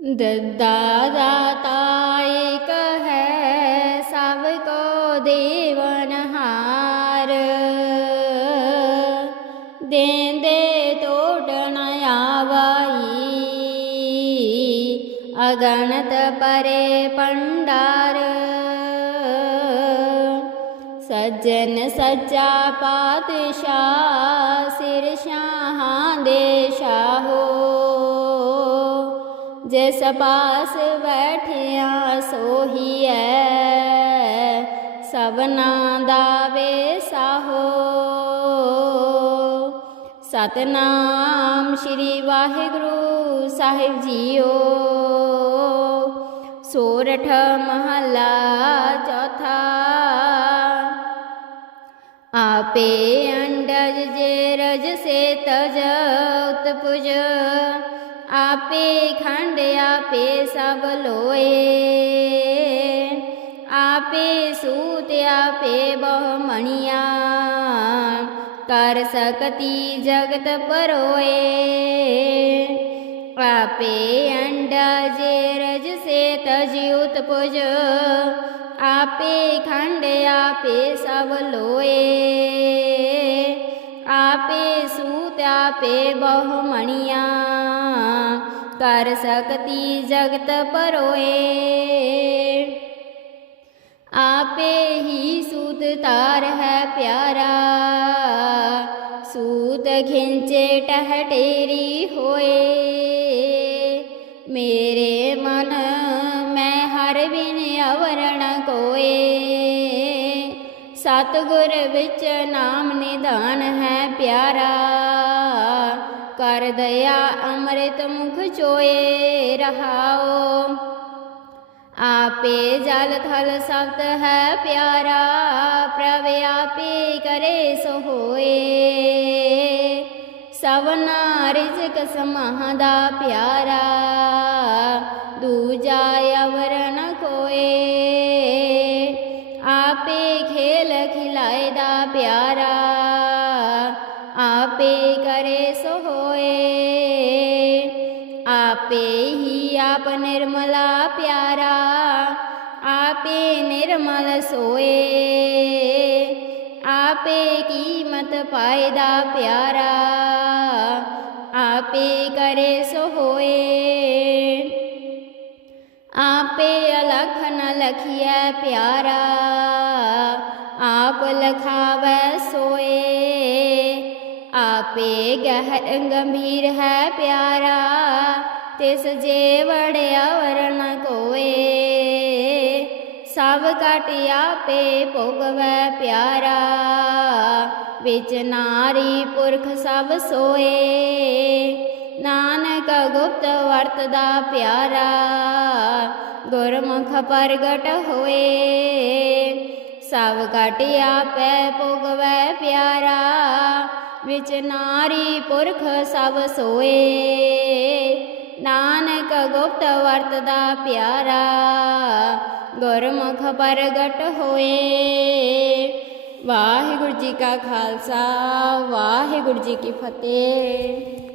दा दा ताई कह देवनहार देन्दे तोडणया वै अगणत परे पण्डार। सज्जन सज्जा पातु शाह सिरषाहा देशो ਜਿਸ ਪਾਸ ਬੈਠਿਆ ਸੋਹੀਐ, ਸਭਨਾ ਦਾ ਵੇਸਾਹੋ ਸਤਨਾਮ ਸ੍ਰੀ ਵਾਹਿਗੁਰੂ ਸਾਹਿਬ ਜੀਓ। ਸੋਰਠ ਮਹਲਾ ਚੌਥਾ। ਆਪੇ ਅੰਡਜ ਜੇ ਰਜ ਸੇ ਤਜ ਉਤਪੁਜ। ਆਪੇ ਖੰਡ, ਆਪੇ ਸਭ ਲੋਏ। ਆਪੇ ਸੂਤ, ਆਪੇ ਬਹੁ ਮਣੀਆਂ ਕਰ ਸਕਤੀ ਜਗਤ ਪਰੋਏ। ਆਪੇ ਅੰਡਾ ਜੇ ਰਜ ਸੇ ਤਜ ਉਤਪੁਜ ਆਪੇ ਖੰਡ, ਆਪੇ ਸਭ ਲੋਏ। ਆਪੇ ਸੂਤ ਆਪੇ ਬਹੁ ਮਣੀਆਂ, ਕਰ ਸਕਤੀ ਜਗਤ ਪਰੋਏ। ਆਪੇ ਹੀ ਸੂਤ ਤਾਰ ਹੈ ਪਿਆਰਾ, ਸੂਤ ਖਿੰਚੇ ਟਹਟੇਰੀ ਹੋਏ। ਸਤਗੁਰ ਵਿੱਚ ਨਾਮ ਨਿਧਾਨ ਹੈ ਪਿਆਰਾ। ਕਰ ਦਇਆ ਅੰਮ੍ਰਿਤ ਮੁਖ ਚੋਏ ਰਹਾਓ। ਆਪੇ ਜਲ ਥਲ ਸਬਦ ਹੈ ਪਿਆਰਾ, ਪ੍ਰਭ ਆਪੇ ਕਰੇ ਸੋ ਹੋਏ। ਸਵਨਾ ਰਿਜ਼ਕ ਸਮਾਹ ਦਾ ਪਿਆਰਾ, ਦੂਜਾ ਅਵਰ ਨ ਕੋਏ। ਆਪੇ ਖੇਲ ਖਿਲਾਏ ਦਾ ਪਿਆਰਾ ਆਪੇ ਕਰੇ ਸੋ ਹੋਏ ਆਪੇ ਹੀ ਆਪ ਨਿਰਮਲਾ ਪਿਆਰਾ ਆਪੇ ਨਿਰਮਲ ਸੋਏ ਆਪੇ ਕੀਮਤ ਪਾਇਦਾ ਪਿਆਰਾ ਆਪੇ ਕਰੇ ਸੋ ਹੋਏ ਆਪੇ ਅਲਖ ਨ ਲਖਿਐ ਪਿਆਰਾ ਆਪ ਲਖਾਵੈ ਸੋਏ। ਆਪੇ ਗਹਿ ਗੰਭੀਰ ਹੈ ਪਿਆਰਾ, ਤਿਸ ਜੇ ਵੜਿਆ ਵਰਨ ਕੋਏ। ਸਭ ਕਟ ਆਪੇ ਭੋਗਵੈ ਪਿਆਰਾ, ਵਿੱਚ ਨਾਰੀ ਪੁਰਖ ਸਭ ਸੋਏ। ਨਾਨਕ ਗੁਪਤ ਵਰਤਦਾ ਪਿਆਰਾ, ਗੁਰਮੁਖ ਪ੍ਰਗਟ ਹੋਏ। ਸਭ ਕਟ ਆਪੇ ਭੋਗਵੈ ਪਿਆਰਾ। ਵਿੱਚ ਨਾਰੀ ਪੁਰਖ ਸਭ ਸੋਏ। ਨਾਨਕ ਗੁਪਤ ਵਰਤਦਾ ਪਿਆਰਾ। ਗੁਰਮੁਖ ਪ੍ਰਗਟ ਹੋਏ। ਵਾਹਿਗੁਰੂ ਜੀ ਕਾ ਖਾਲਸਾ, ਵਾਹਿਗੁਰੂ ਜੀ ਕੀ ਫਤਿਹ।